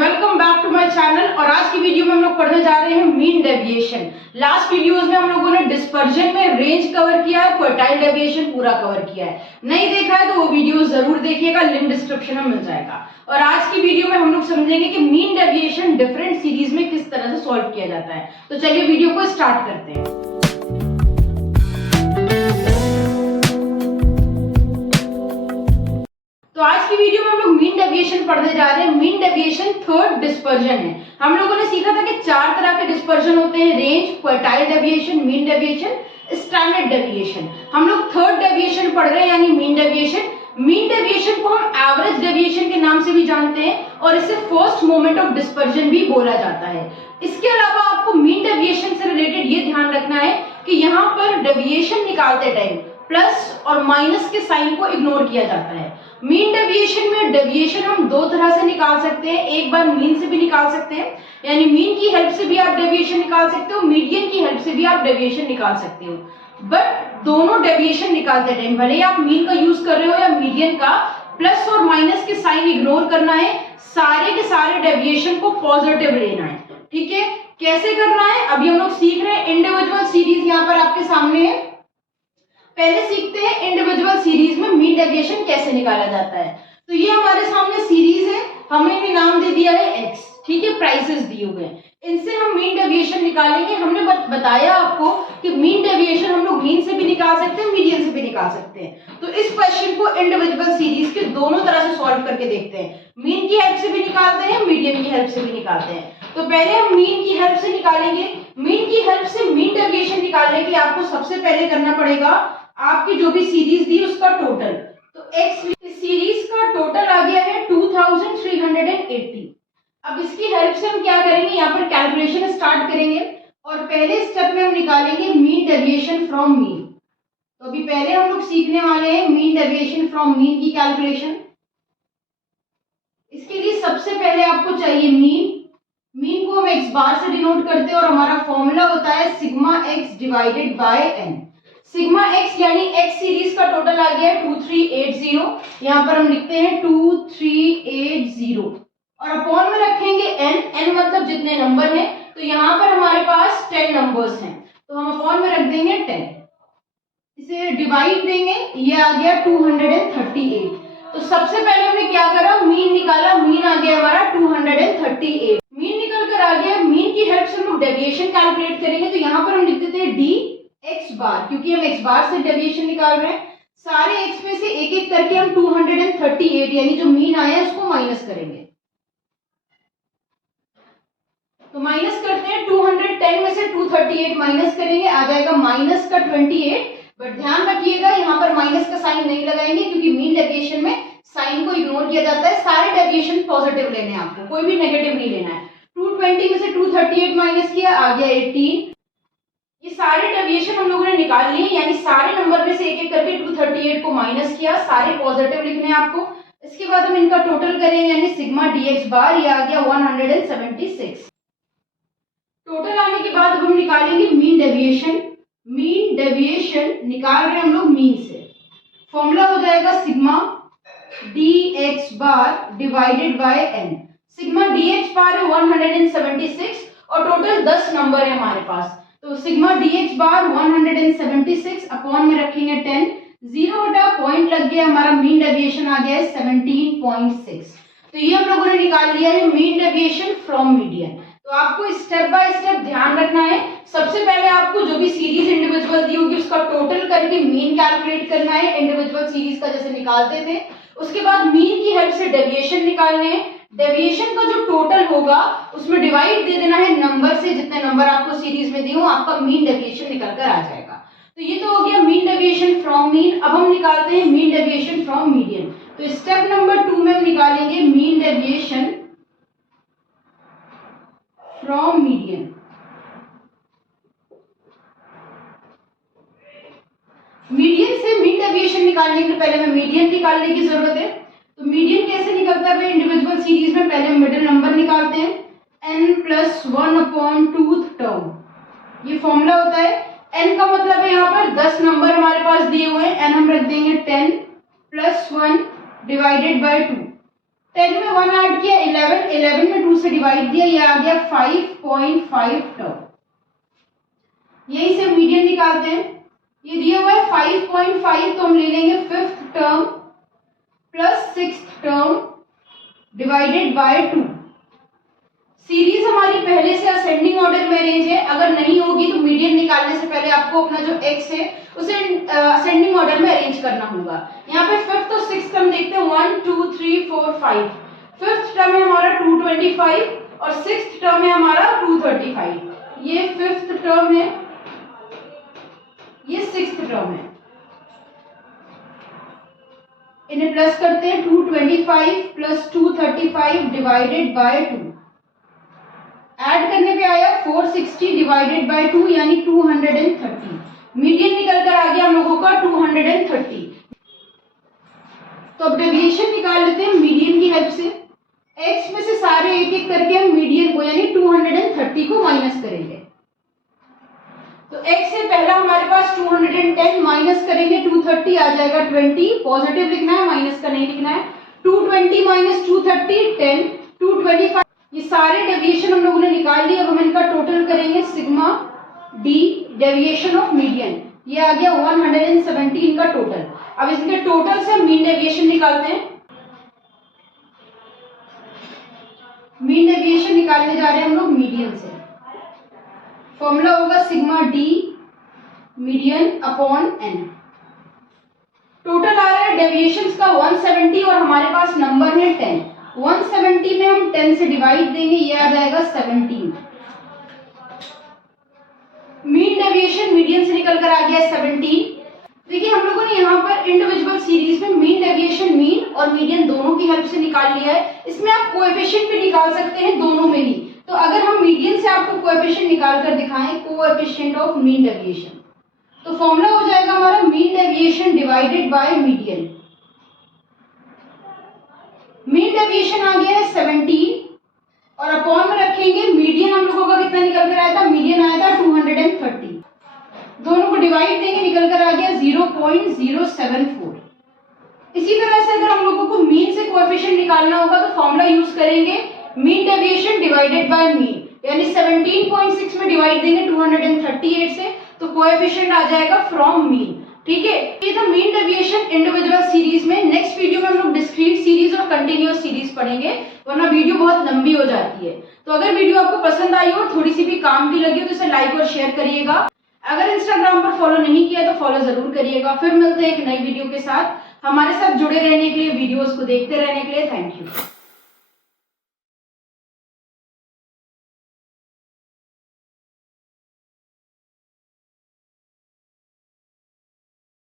Welcome back to my channel. और आज की वीडियो में हम लोग पढ़ने जा रहे हैं मीन डेविएशन। लास्ट वीडियोस में हम लोगों ने डिस्पर्जन में रेंज कवर किया है, क्वार्टाइल डेविएशन पूरा कवर किया है। नहीं देखा है तो वो वीडियो जरूर देखिएगा, लिंक डिस्क्रिप्शन में मिल जाएगा। और आज की वीडियो में हम लोग समझेंगे कि मीन डेविएशन डिफरेंट सीरीज में किस तरह से सॉल्व किया जाता है। तो चलिए वीडियो को स्टार्ट करते हैं। तो आज की वीडियो में हम लोग मीन डेविएशन पढ़ने जा रहे हैं। मीन डेविएशन थर्ड डिस्पर्जन है। हम लोगों ने सीखा था कि चार तरह के डिस्पर्जन होते हैं, range, quartile deviation, mean deviation, standard deviation. हम लोग थर्ड डेविएशन पढ़ रहे हैं यानी मीन डेविएशन। मीन डेविएशन को हम एवरेज डेविएशन के नाम से भी जानते हैं और इसे फर्स्ट मोमेंट ऑफ डिस्पर्जन भी बोला जाता है। इसके अलावा आपको मीन डेविएशन से रिलेटेड ये ध्यान रखना है कि यहाँ पर डेविएशन निकालते टाइम प्लस और माइनस के साइन को इग्नोर किया जाता है। मीन डेविएशन में डेविएशन हम दो तरह से निकाल सकते हैं, एक बार मीन से भी निकाल सकते हैं, यानी मीन की हेल्प से भी आप डेविएशन निकाल सकते हो, मीडियन की हेल्प से भी आप डेविएशन निकाल सकते हो। बट दोनों डेविएशन निकालते टाइम भले ही आप मीन का यूज कर रहे हो या मीडियन का, प्लस और माइनस के साइन इग्नोर करना है। सारे के सारे डेविएशन को पॉजिटिव लेना है। ठीक है, कैसे करना है अभी हम लोग सीख रहे हैं। इंडिविजुअल सीरीज यहाँ पर आपके सामने है। पहले सीखते हैं इंडिविजुअल सीरीज में मीन डेविएशन कैसे निकाला जाता है। तो ये हमारे सामने सीरीज है, हमने भी नाम दे दिया है एक्स। ठीक है, प्राइसेस दिए हुए हैं, इनसे हम मीन डेविएशन निकालेंगे। हमने बताया आपको कि मीन डेविएशन हम लोग मीन से भी निकाल सकते हैं, मीडियन से भी निकाल सकते हैं। तो इस क्वेश्चन को इंडिविजुअल सीरीज के दोनों तरह से सॉल्व करके देखते हैं। मीन की हेल्प से भी निकालते हैं, मीडियन की हेल्प से भी निकालते हैं। तो पहले हम मीन की हेल्प से निकालेंगे। मीन की हेल्प से मीन डेविएशन निकालने के लिए आपको सबसे पहले करना पड़ेगा आपकी जो भी सीरीज दी उसका टोटल। तो एक्स सीरीज का टोटल आ गया है 2380। अब इसकी हेल्प से हम क्या करेंगे, यहाँ पर कैलकुलेशन स्टार्ट करेंगे और पहले स्टेप में हम निकालेंगे मीन डेविएशन फ्रॉम मीन। तो अभी पहले हम लोग सीखने वाले हैं मीन डेविएशन फ्रॉम मीन की कैलकुलेशन। इसके लिए सबसे पहले आपको चाहिए मीन। मीन को हम एक्स बार से डिनोट करते हैं और हमारा फॉर्मूला होता है sigma x divided by N. Sigma x यानी एक्स सीरीज का टोटल आ गया 2380। यहाँ पर हम लिखते हैं 2380 और अपॉन में रखेंगे एन। एन मतलब जितने नंबर हैं, तो यहाँ पर हमारे पास 10 नंबर्स हैं, तो हम अपॉन में रख देंगे 10। इसे डिवाइड देंगे, ये आ गया 238। तो सबसे पहले हमने क्या करा, मीन निकाला। मीन आ गया हमारा 238। मीन निकल कर आ गया। मीन की हेल्प से हम लोग डेविएशन कैलकुलेट करेंगे। तो यहाँ पर हम लिख देते हैं डी एक्स बार, क्योंकि हम एक्स बार से डेविएशन निकाल रहे हैं। सारे एक्स में से एक एक करके हम 238 यानी जो मीन आया है उसको माइनस करेंगे। तो माइनस करते हैं, 210 में से 238 माइनस करेंगे, आ जाएगा माइनस का 28। बट ध्यान रखिएगा यहाँ पर माइनस का साइन नहीं लगाएंगे, क्योंकि मीन डेविएशन में साइन को इग्नोर किया जाता है। सारे डेविएशन पॉजिटिव लेने हैं आपको, कोई भी नेगेटिव नहीं लेना है। 220 में से 238 माइनस किया, आ गया 18। ये सारे डेविएशन हम लोगों ने निकाल लिए, यानी सारे नंबर में से एक एक करके 238 को माइनस किया। सारे पॉजिटिव लिखने हैं आपको। इसके बाद हम इनका टोटल करेंगे, यानी सिग्मा डीएक्स बार, ये आ गया 176। टोटल आने के बाद अब हम निकालेंगे मीन डेविएशन। मीन डेविएशन निकाल रहे हैं हम लोग मीन से। फॉर्मूला हो जाएगा sigma dx bar divided by N. Sigma dx bar है 176 और टोटल 10 नंबर है हमारे पास। तो सिग्मा डीएक्स बार 176 अपॉन में रखेंगे 10। 0 बटा पॉइंट लग गया, हमारा मीन डेविएशन आ गया है 17.6। तो ये हम लोगों ने निकाल लिया है मीन डेविएशन फ्रॉम मीडियन। तो आपको स्टेप बाय स्टेप ध्यान रखना है। सबसे पहले आपको जो भी सीरीज इंडिविजुअल दी होगी उसका टोटल करके मीन कैलकुलेट करना है, इंडिविजुअल सीरीज का जैसे निकालते थे। उसके बाद मीन की हेल्प से डेविएशन निकालने हैं। डेविएशन का जो टोटल होगा उसमें डिवाइड दे देना है नंबर से, जितने नंबर आपको सीरीज में दिए हो आपका मीन डेविएशन निकल कर आ जाएगा। तो ये तो हो गया मीन डेविएशन फ्रॉम मीन। अब हम निकालते हैं मीन डेविएशन फ्रॉम मीडियन। तो स्टेप नंबर 2 में हम निकालेंगे mean deviation from median. Median से मीन डेविएशन निकालने के पहले हमें मीडियन निकालने की जरूरत है। तो मीडियन कैसे निकलता है इंडिविजुअल सीरीज में, पहले हम मिडिल नंबर निकालते हैं n प्लस 1/2 टर्म। ये फॉर्मूला होता है। n का मतलब है यहाँ पर 10 नंबर हमारे पास दिए हुए हैं, n हम रख देंगे 10 प्लस 1 डिवाइडेड बाय 2। 10 में 1 ऐड किया 11, 11 में 2 से डिवाइड दिया, ये आ गया 5.5 टर्म। यही से मीडियन निकालते हैं। ये दिया हुआ है 5.5, तो हम ले लेंगे 5th term plus 6th term divided by 2। Series हमारी पहले से असेंडिंग ऑर्डर में अरेंज है, अगर नहीं होगी तो मीडियन निकालने से पहले आपको अपना जो x है उसे असेंडिंग ऑर्डर में अरेंज करना होगा। यहाँ पे 5th और 6th टर्म देखते हैं, 1 2 3 4 5। 5th टर्म है हमारा 225 और 6th टर्म है हमारा 235। ये 5th टर्म है, ये 6th टर्म है। इन्हें प्लस करते हैं, 225 प्लस 235 डिवाइडेड बाय 2। ऐड करने पे आया 460 डिवाइडेड बाय 2 यानी 230। मीडियन निकल कर आ गया हम लोगों का 230। तो अब डेविएशन निकाल लेते हैं मीडियन की हेल्प से। x में से सारे एक एक करके हम मीडियन को यानी 230 को माइनस करेंगे। तो x से पहला हमारे पास 210 माइनस करेंगे 230 आ जाएगा 20। पॉजिटिव लिखना है, माइनस का नहीं लिखना है। 220 माइनस 230 10, 225। ये सारे डेविएशन हम लोगों ने निकाल लिए। अब हम इनका टोटल करेंगे, sigma D deviation of median. ये आ गया 117 का टोटल। अब इसके टोटल से मीन डेविएशन निकालते हैं। मीन डेविएशन निकालने जा रहे हैं हम लोग मीडियन से। फॉर्मूला होगा sigma D median upon N. Total आ रहा है डेविएशंस का 170 और हमारे पास नंबर है 10। 170 में हम 10 से डिवाइड देंगे, ये आ जाएगा 17। मीन डेविएशन मीडियन से निकल कर आ गया 17। देखिए हम लोगों ने यहाँ पर इंडिविजुअल सीरीज में मीन डेविएशन मीन और मीडियन दोनों की हेल्प से निकाल लिया है। इसमें आप कोएफिशिएंट भी निकाल सकते हैं दोनों में ही। तो अगर हम मीडियन से आपको कोएफिशिएंट निकाल कर दिखाएं, कोएफिशिएंट ऑफ मीन डेविएशन, तो फॉर्मूला हो जाएगा हमारा mean deviation divided by median. Mean deviation आ गया है 17 और अपॉन में रखेंगे मीडियन। हम लोगों का कितना निकल कर आया था, मीडियन आया था 230। दोनों को डिवाइड देंगे, निकल कर आ गया 0.074। इसी तरह से अगर हम लोगों को मीन से कोएफिशिएंट निकालना होगा तो फॉर्मूला यूज करेंगे mean deviation divided bye mean, यानी 17.6 में डिवाइड देंगे 238 से, तो कोएफिशिएंट आ जाएगा फ्रॉम मीन। ठीक है, ये था मीन डेविएशन इंडिविजुअल सीरीज में। नेक्स्ट वीडियो में हम लोग डिस्क्रीट सीरीज और कंटिन्यूअस सीरीज पढ़ेंगे, वरना वीडियो बहुत लंबी हो जाती है। तो अगर वीडियो आपको पसंद आई हो, थोड़ी सी भी काम की लगी हो, तो इसे लाइक और शेयर करिएगा। अगर इंस्टाग्राम पर फॉलो नहीं किया तो फॉलो जरूर करिएगा। फिर मिलते हैं एक नई वीडियो के साथ। हमारे साथ जुड़े रहने के लिए, वीडियोस को देखते रहने के लिए थैंक यू।